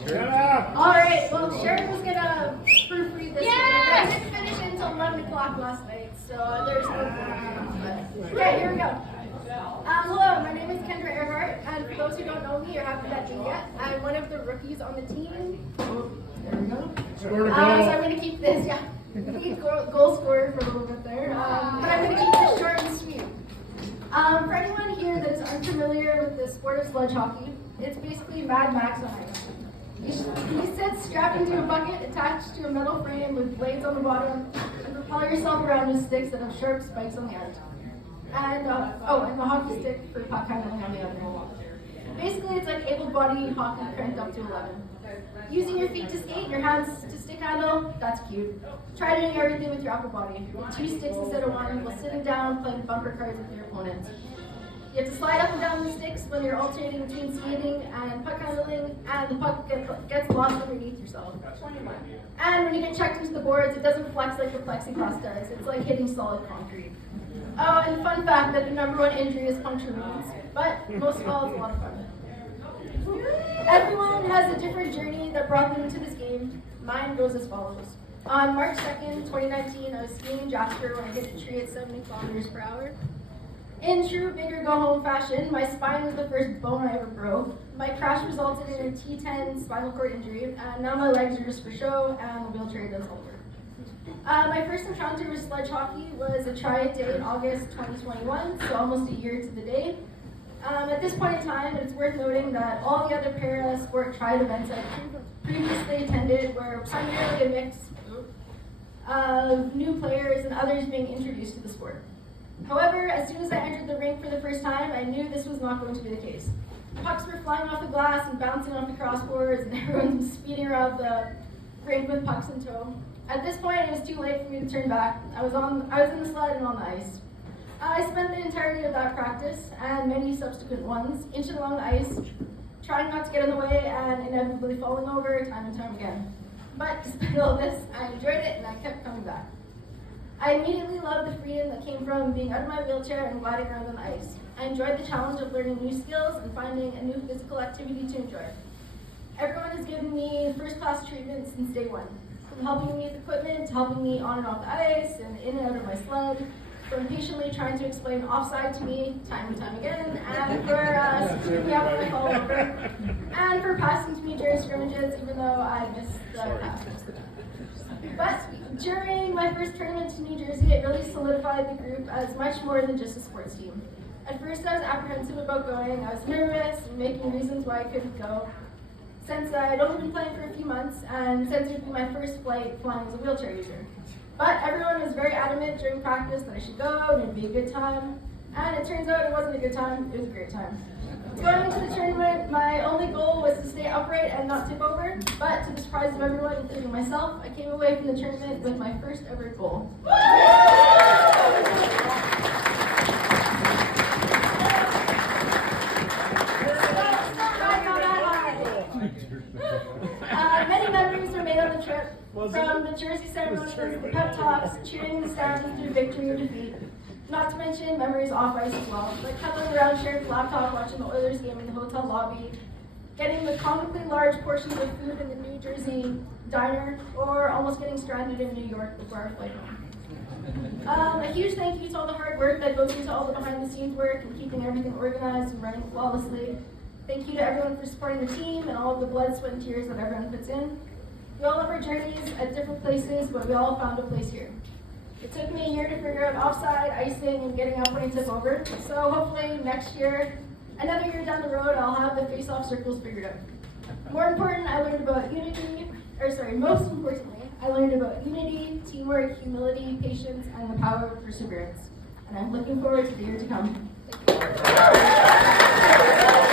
All right, well, Sharon was gonna proofread this. Yeah! I didn't finish it until 11 o'clock last night, so there's no problem. Okay, here we go. Hello, my name is Kendra Earhart, and for those who don't know me or haven't met me yet, I'm one of the rookies on the team. Oh, there we go. So I'm going to keep this, goal scorer for a little bit there, but I'm going to keep this short and sweet. For anyone here that is unfamiliar with the sport of sledge hockey, it's basically Mad Max on ice. You sit strapped into a bucket attached to a metal frame with blades on the bottom and propel yourself around with sticks that have sharp spikes on the end. And the hockey stick for puck handling on the other. Basically, it's like able-bodied hockey cranked up to 11. Using your feet to skate, your hands to stick handle, that's cute. Try doing everything with your upper body. With 2 sticks instead of 1, while sitting down playing bumper cards with your opponents. You have to slide up and down the sticks when you're alternating between skating and puck handling, and the puck gets lost underneath yourself. And when you get checked into the boards, it doesn't flex like the plexiglass does. It's like hitting solid concrete. Oh, and fun fact that the #1 injury is puncture wounds, but most of all, it's a lot of fun. Everyone has a different journey that brought them to this game. Mine goes as follows. On March 2nd, 2019, I was skiing in Jasper when I hit a tree at 70 kilometers per hour. In true bigger go-home fashion, my spine was the first bone I ever broke. My crash resulted in a T10 spinal cord injury, and now my legs are just for show, and the wheelchair does all the work. My first encounter with sledge hockey was a try-it day in August 2021, so almost a year to the day. At this point in time, it's worth noting that all the other para-sport triad events I previously attended were primarily a mix of new players and others being introduced to the sport. However, as soon as I entered the rink for the first time, I knew this was not going to be the case. Pucks were flying off the glass and bouncing off the crossboards, and everyone was speeding around the rink with pucks in tow. At this point, it was too late for me to turn back. I was in the sled and on the ice. I spent the entirety of that practice, and many subsequent ones, inching along the ice, trying not to get in the way, and inevitably falling over time and time again. But despite all this, I enjoyed it, and I kept coming back. I immediately loved the freedom that came from being out of my wheelchair and gliding around on the ice. I enjoyed the challenge of learning new skills and finding a new physical activity to enjoy. Everyone has given me first-class treatment since day one, from helping me with equipment to helping me on and off the ice and in and out of my sled, from patiently trying to explain offside to me time and time again, and for keeping me up when I fall over, and for passing to me during scrimmages even though I missed the pass. But during my first tournament to New Jersey, it really solidified the group as much more than just a sports team. At first, I was apprehensive about going. I was nervous and making reasons why I couldn't go, since I'd only been playing for a few months, and since it would be my first flight flying as a wheelchair user. But everyone was very adamant during practice that I should go and it'd be a good time. And it turns out it wasn't a good time, it was a great time. Going into the tournament, my only goal was to stay upright and not tip over, but to the surprise of everyone, including myself, I came away from the tournament with my first ever goal. Many memories were made on the trip, from the jersey ceremonies, the pep talks, cheering the stands through victory or defeat. Not to mention memories off ice as well, like cuddling around Sharon's laptop watching the Oilers game in the hotel lobby, getting the comically large portions of food in the New Jersey diner, or almost getting stranded in New York before our flight home. A huge thank you to all the hard work that goes into all the behind-the-scenes work and keeping everything organized and running flawlessly. Thank you to everyone for supporting the team and all of the blood, sweat, and tears that everyone puts in. We all have our journeys at different places, but we all found a place here. It took me a year to figure out offside, icing, and getting up when I took over. So hopefully next year, another year down the road, I'll have the face-off circles figured out. Most importantly, I learned about unity, teamwork, humility, patience, and the power of perseverance. And I'm looking forward to the year to come. Thank you.